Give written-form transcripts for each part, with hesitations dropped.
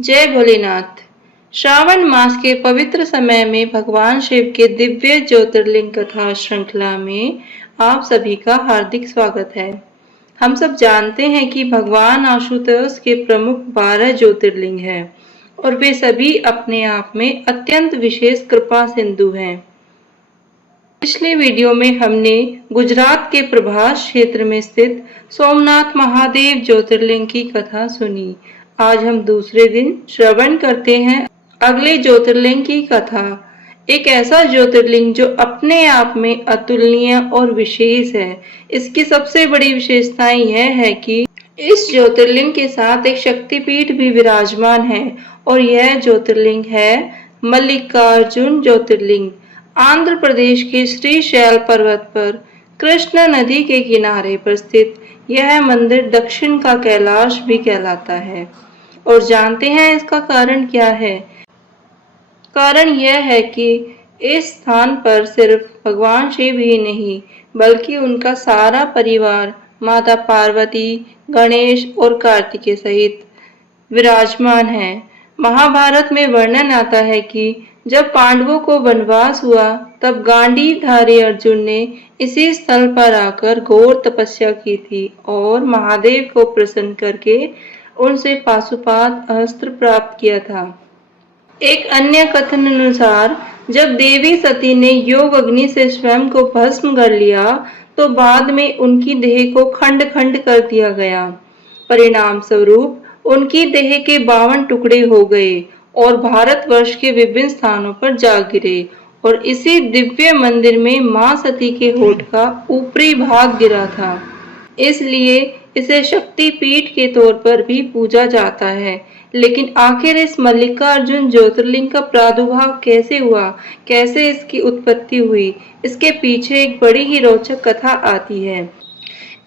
जय भोलेनाथ। श्रावण मास के पवित्र समय में भगवान शिव के दिव्य ज्योतिर्लिंग कथा श्रृंखला में आप सभी का हार्दिक स्वागत है। हम सब जानते हैं कि भगवान आशुतोष के प्रमुख 12 ज्योतिर्लिंग हैं और वे सभी अपने आप में अत्यंत विशेष कृपा सिंधु हैं। पिछले वीडियो में हमने गुजरात के प्रभास क्षेत्र में स्थित सोमनाथ महादेव ज्योतिर्लिंग की कथा सुनी। आज हम दूसरे दिन श्रवण करते हैं अगले ज्योतिर्लिंग की कथा। एक ऐसा ज्योतिर्लिंग जो अपने आप में अतुलनीय और विशेष है। इसकी सबसे बड़ी विशेषता यह है कि इस ज्योतिर्लिंग के साथ एक शक्तिपीठ भी विराजमान है और यह ज्योतिर्लिंग है मल्लिकार्जुन ज्योतिर्लिंग। आंध्र प्रदेश के श्रीशैल पर्वत पर कृष्णा नदी के किनारे पर स्थित यह मंदिर दक्षिण का कैलाश भी कहलाता है। और जानते हैं इसका कारण क्या है? कारण यह है कि इस स्थान पर सिर्फ भगवान शिव ही नहीं बल्कि उनका सारा परिवार माता पार्वती, गणेश और कार्तिकेय सहित विराजमान है। महाभारत में वर्णन आता है कि जब पांडवों को वनवास हुआ तब गांडीवधारी अर्जुन ने इसी स्थल पर आकर घोर तपस्या की थी और महादेव को प्रसन्न करके उनसे पाशुपात अस्त्र प्राप्त किया था। एक अन्य कथन अनुसार जब देवी सती ने योग अग्नि से स्वयं को भस्म कर लिया तो बाद में उनकी देह को खंड खंड कर दिया गया। परिणाम स्वरूप उनकी देह के 52 टुकड़े हो गए और भारतवर्ष के विभिन्न स्थानों पर जा गिरे और इसी दिव्य मंदिर में मां सती के होठ का ऊपरी भाग गिरा था। इसलिए इसे शक्तिपीठ के तौर पर भी पूजा जाता है। लेकिन आखिर इस मल्लिकार्जुन ज्योतिर्लिंग का प्रादुर्भाव कैसे हुआ, कैसे इसकी उत्पत्ति हुई, इसके पीछे एक बड़ी ही रोचक कथा आती है।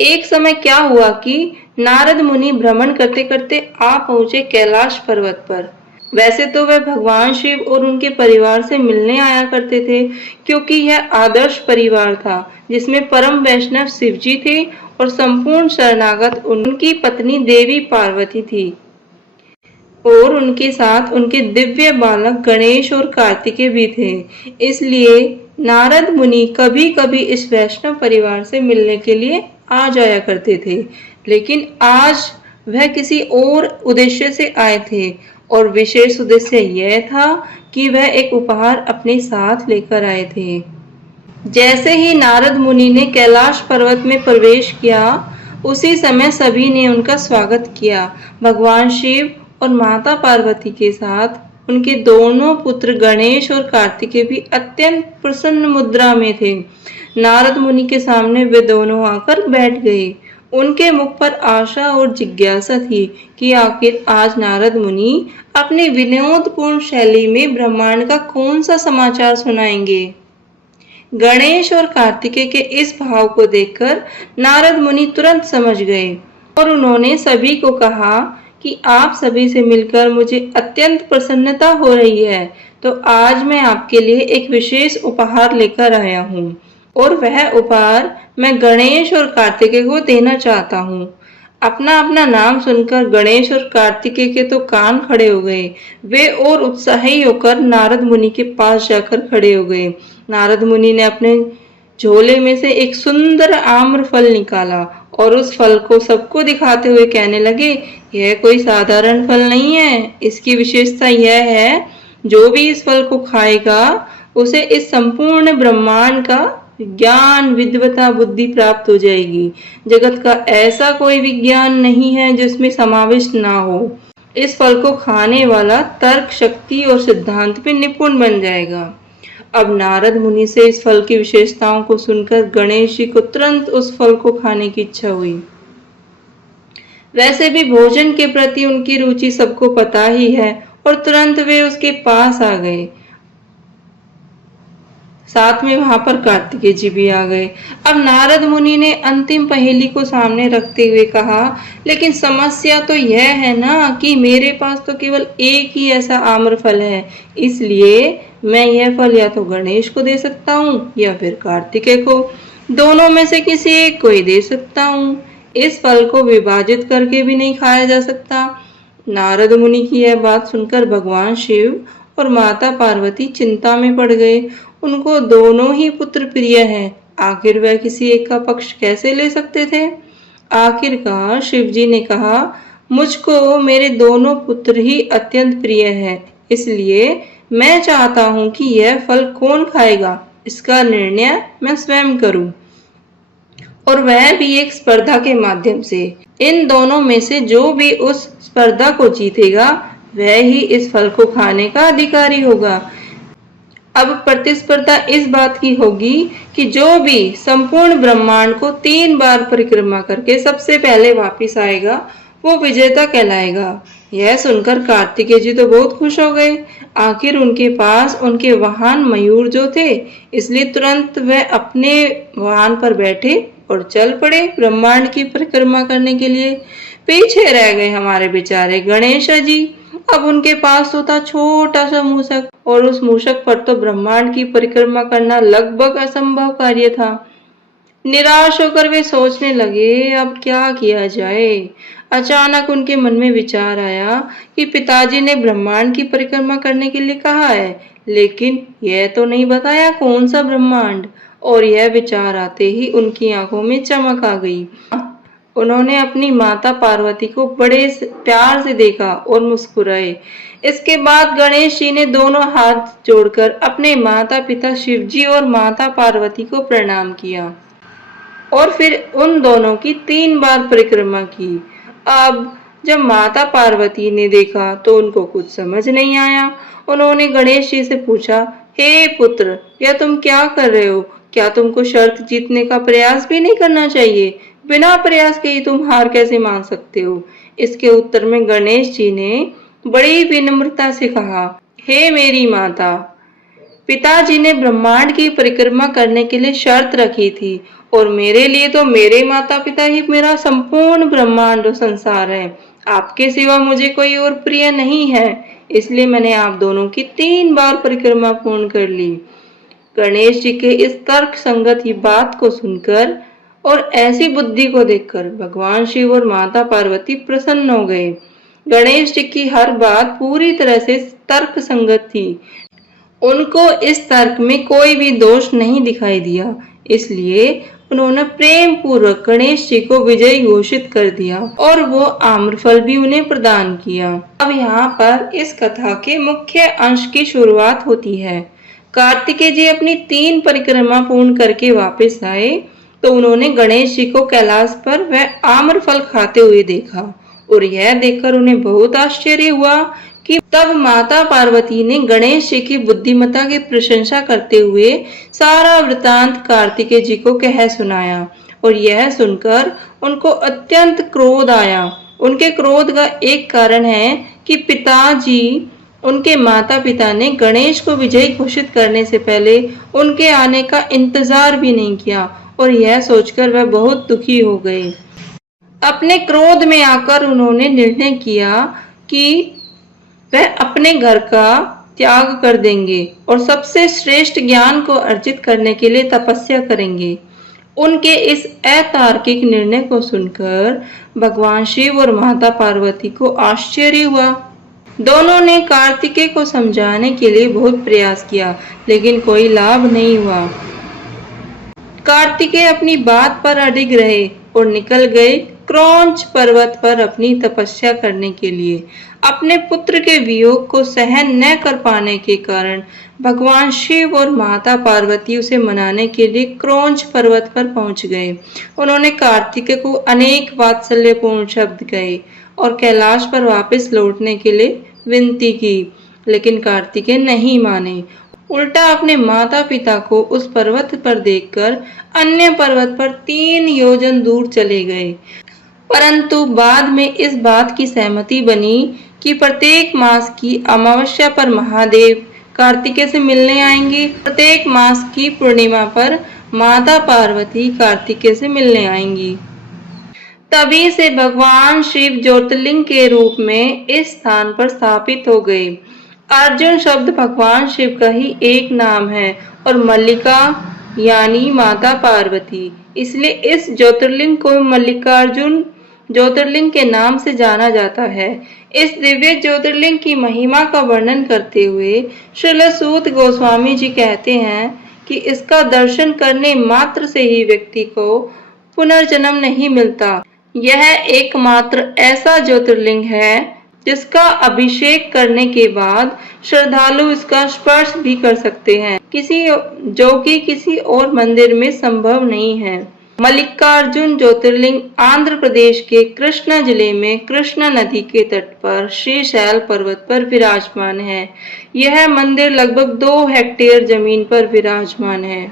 एक समय क्या हुआ कि नारद मुनि भ्रमण करते करते आ पहुंचे कैलाश पर्वत पर। वैसे तो वह भगवान शिव और उनके परिवार से मिलने आया करते थे क्योंकि यह आदर्श परिवार था जिसमें परम वैष्णव शिव जी थे और संपूर्ण शरणागत उनकी पत्नी देवी पार्वती थी और उनके साथ उनके दिव्य बालक गणेश और कार्तिकेय भी थे। इसलिए नारद मुनि कभी कभी इस वैष्णव परिवार से मिलने के लिए आ जाया करते थे, लेकिन आज वह किसी और उद्देश्य से आए थे और विशेष उद्देश्य यह था कि वह एक उपहार अपने साथ लेकर आए थे। जैसे ही नारद मुनि ने कैलाश पर्वत में प्रवेश किया उसी समय सभी ने उनका स्वागत किया। भगवान शिव और माता पार्वती के साथ उनके दोनों पुत्र गणेश और कार्तिकेय भी अत्यंत प्रसन्न मुद्रा में थे। नारद मुनि के सामने वे दोनों आकर बैठ गए। उनके मुख पर आशा और जिज्ञासा थी कि आखिर आज नारद मुनि अपनी विनोदपूर्ण शैली में ब्रह्मांड का कौन सा समाचार सुनाएंगे। गणेश और कार्तिकेय के इस भाव को देखकर नारद मुनि तुरंत समझ गए और उन्होंने सभी को कहा कि आप सभी से मिलकर मुझे अत्यंत प्रसन्नता हो रही है, तो आज मैं आपके लिए एक विशेष उपहार लेकर आया हूँ और वह उपहार मैं गणेश और कार्तिकेय को देना चाहता हूँ। अपना अपना नाम सुनकर गणेश और कार्तिकेय के तो कान खड़े हो गए। वे और उत्साही होकर नारद मुनि के पास जाकर खड़े हो गए। नारद मुनि ने अपने झोले में से एक सुंदर आम्र फल निकाला और उस फल को सबको दिखाते हुए कहने लगे, यह कोई साधारण फल नहीं है। इसकी विशेषता यह है जो भी इस फल को खाएगा उसे इस संपूर्ण ब्रह्मांड का ज्ञान, विद्वता, बुद्धि प्राप्त हो जाएगी। जगत का ऐसा कोई विज्ञान नहीं है जिसमें समाविष्ट ना हो। इस फल को खाने वाला तर्क शक्ति और सिद्धांत में निपुण बन जाएगा। अब नारद मुनि से इस फल की विशेषताओं को सुनकर गणेश जी को तुरंत उस फल को खाने की इच्छा हुई। वैसे भी भोजन के प्रति उनकी रुचि सबको पता ही है और तुरंत वे उसके पास आ गए। साथ में वहां पर कार्तिकेय जी भी आ गए। अब नारद मुनि ने अंतिम पहेली को सामने रखते हुए कहा, लेकिन समस्या तो यह है ना कि मेरे पास तो केवल एक ही ऐसा आम्र फल है, इसलिए मैं यह फल या तो गणेश को दे सकता हूँ या फिर कार्तिकेय को। दोनों में से किसी एक को ही दे सकता हूँ। इस फल को विभाजित करके भी नहीं खाया जा सकता। नारद मुनि की यह बात सुनकर भगवान शिव और माता पार्वती चिंता में पड़ गए। उनको दोनों ही पुत्र प्रिय हैं, आखिर वह किसी एक का पक्ष कैसे ले सकते थे। आखिरकार शिव जी ने कहा, मुझको मेरे दोनों पुत्र ही अत्यंत प्रिय हैं, इसलिए मैं चाहता हूं कि यह फल कौन खाएगा, इसका निर्णय मैं स्वयं करूं, और वह भी एक स्पर्धा के माध्यम से। इन दोनों में से जो भी उस स्पर्धा को जीतेगा वह ही इस फल को खाने का अधिकारी होगा। अब प्रतिस्पर्धा इस बात की होगी कि जो भी संपूर्ण ब्रह्मांड को 3 बार परिक्रमा करके सबसे पहले वापस आएगा वो विजेता कहलाएगा। यह सुनकर कार्तिकेय जी तो बहुत खुश हो गए। आखिर उनके पास उनके वाहन मयूर जो थे, इसलिए तुरंत वह अपने वाहन पर बैठे और चल पड़े ब्रह्मांड की परिक्रमा करने के लिए। पीछे रह गए हमारे बेचारे गणेश जी। अब उनके पास तो था छोटा सा मूषक, और उस मूषक पर तो ब्रह्मांड की परिक्रमा करना लगभग असंभव कार्य था। निराश होकर वे सोचने लगे, अब क्या किया जाए। अचानक उनके मन में विचार आया कि पिताजी ने ब्रह्मांड की परिक्रमा करने के लिए कहा है, लेकिन यह तो नहीं बताया कौन सा ब्रह्मांड। और यह विचार आते ही उनकी आंखों में चमक आ गई। उन्होंने अपनी माता पार्वती को बड़े प्यार से देखा और मुस्कुराए। इसके बाद गणेश जी ने दोनों हाथ जोड़कर अपने माता पिता शिव जी और माता पार्वती को प्रणाम किया और फिर उन दोनों की 3 बार परिक्रमा की। अब जब माता पार्वती ने देखा तो उनको कुछ समझ नहीं आया। उन्होंने गणेश जी से पूछा, हे पुत्र, यह तुम क्या कर रहे हो? क्या तुमको शर्त जीतने का प्रयास भी नहीं करना चाहिए? बिना प्रयास के ही तुम हार कैसे मान सकते हो? इसके उत्तर में गणेश जी ने बड़ी विनम्रता से कहा, हे मेरी माता, पिताजी ने ब्रह्मांड की परिक्रमा करने के लिए शर्त रखी थी, और मेरे लिए तो मेरे माता पिता ही मेरा संपूर्ण ब्रह्मांड और संसार है। आपके सिवा मुझे कोई और प्रिय नहीं है, इसलिए मैंने आप दोनों की 3 बार परिक्रमा पूर्ण कर ली। गणेश जी के इस तर्क संगत ही बात को सुनकर और ऐसी बुद्धि को देखकर भगवान शिव और माता पार्वती प्रसन्न हो गए। गणेश जी की हर बात पूरी तरह से तर्क संगत थी। उनको इस तर्क में कोई भी दोष नहीं दिखाई दिया, इसलिए उन्होंने प्रेम पूर्वक गणेश जी को विजयी घोषित कर दिया और वो आम्रफल भी उन्हें प्रदान किया। अब यहाँ पर इस कथा के मुख्य अंश की शुरुआत होती है। कार्तिकेय जी अपनी 3 परिक्रमा पूर्ण करके वापस आए तो उन्होंने गणेश जी को कैलाश पर वह आम्रफल खाते हुए देखा, और यह देखकर उन्हें बहुत आश्चर्य हुआ कि तब माता पार्वती ने गणेश जी की बुद्धिमत्ता की प्रशंसा करते हुए सारा वृतांत कार्तिकेय जी को कह सुनाया, और यह सुनकर उनको अत्यंत क्रोध आया। उनके क्रोध का एक कारण है कि पिताजी, उनके माता पिता ने गणेश को विजयी घोषित करने से पहले उनके आने का इंतजार भी नहीं किया, और यह सोचकर वह बहुत दुखी हो गए। अपने क्रोध में आकर उन्होंने निर्णय किया कि वह अपने घर का त्याग कर देंगे और सबसे श्रेष्ठ ज्ञान को अर्जित करने के लिए तपस्या करेंगे। उनके इस अतार्किक निर्णय को सुनकर भगवान शिव और माता पार्वती को आश्चर्य हुआ। दोनों ने कार्तिकेय को समझाने के लिए बहुत प्रयास किया, लेकिन कोई लाभ नहीं हुआ। कार्तिकेय अपनी बात पर अडिग रहे और निकल गए क्रौंच पर्वत पर अपनी तपस्या करने के लिए। अपने पुत्र के वियोग को सहन न कर पाने के कारण भगवान शिव और माता पार्वती उसे मनाने के लिए क्रौंच पर्वत पर पहुंच गए। उन्होंने कार्तिकेय को अनेक वात्सल्यपूर्ण शब्द कहे और कैलाश पर वापस लौटने के लिए विनती की, लेकिन कार्तिकेय नहीं माने। उल्टा अपने माता पिता को उस पर्वत पर देखकर अन्य पर्वत पर 3 योजन दूर चले गए। परंतु बाद में इस बात की सहमति बनी कि प्रत्येक मास की अमावस्या पर महादेव कार्तिकेय से मिलने आएंगे। प्रत्येक मास की पूर्णिमा पर माता पार्वती कार्तिकेय से मिलने आएंगी। तभी से भगवान शिव ज्योतिर्लिंग के रूप में इस स्थान पर स्थापित हो गए। अर्जुन शब्द भगवान शिव का ही एक नाम है और मल्लिका यानी माता पार्वती, इसलिए इस ज्योतिर्लिंग को मल्लिकार्जुन ज्योतिर्लिंग के नाम से जाना जाता है। इस दिव्य ज्योतिर्लिंग की महिमा का वर्णन करते हुए श्रील सूत गोस्वामी जी कहते हैं कि इसका दर्शन करने मात्र से ही व्यक्ति को पुनर्जन्म नहीं मिलता। यह एकमात्र ऐसा ज्योतिर्लिंग है जिसका अभिषेक करने के बाद श्रद्धालु इसका स्पर्श भी कर सकते हैं, जो कि किसी और मंदिर में संभव नहीं है। मल्लिकार्जुन ज्योतिर्लिंग आंध्र प्रदेश के कृष्णा जिले में कृष्णा नदी के तट पर श्रीशैल पर्वत पर विराजमान है। यह मंदिर लगभग 2 हेक्टेयर जमीन पर विराजमान है।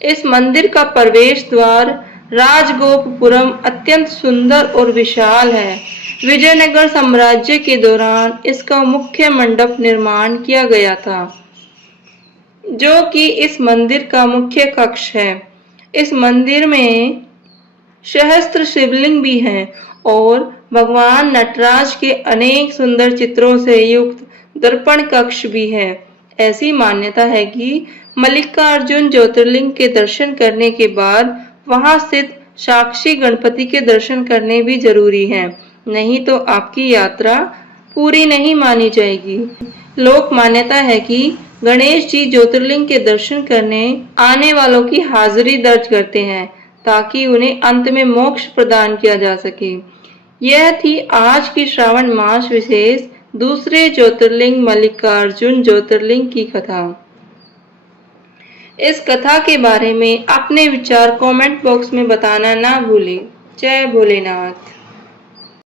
इस मंदिर का प्रवेश द्वार राजगोपुरम अत्यंत सुंदर और विशाल है। विजयनगर साम्राज्य के दौरान इसका मुख्य मंडप निर्माण किया गया था, जो कि इस मंदिर का मुख्य कक्ष है। इस मंदिर में सहस्त्र शिवलिंग भी हैं और भगवान नटराज के अनेक सुंदर चित्रों से युक्त दर्पण कक्ष भी है। ऐसी मान्यता है कि मल्लिकार्जुन ज्योतिर्लिंग के दर्शन करने के बाद वहां स्थित साक्षी गणपति के दर्शन करने भी जरूरी हैं, नहीं तो आपकी यात्रा पूरी नहीं मानी जाएगी। लोक मान्यता है कि गणेश जी ज्योतिर्लिंग के दर्शन करने आने वालों की हाजिरी दर्ज करते हैं ताकि उन्हें अंत में मोक्ष प्रदान किया जा सके। यह थी आज की श्रावण मास विशेष दूसरे ज्योतिर्लिंग मल्लिकार्जुन ज्योतिर्लिंग की कथा। इस कथा के बारे में अपने विचार कमेंट बॉक्स में बताना ना भूलें। जय भोलेनाथ।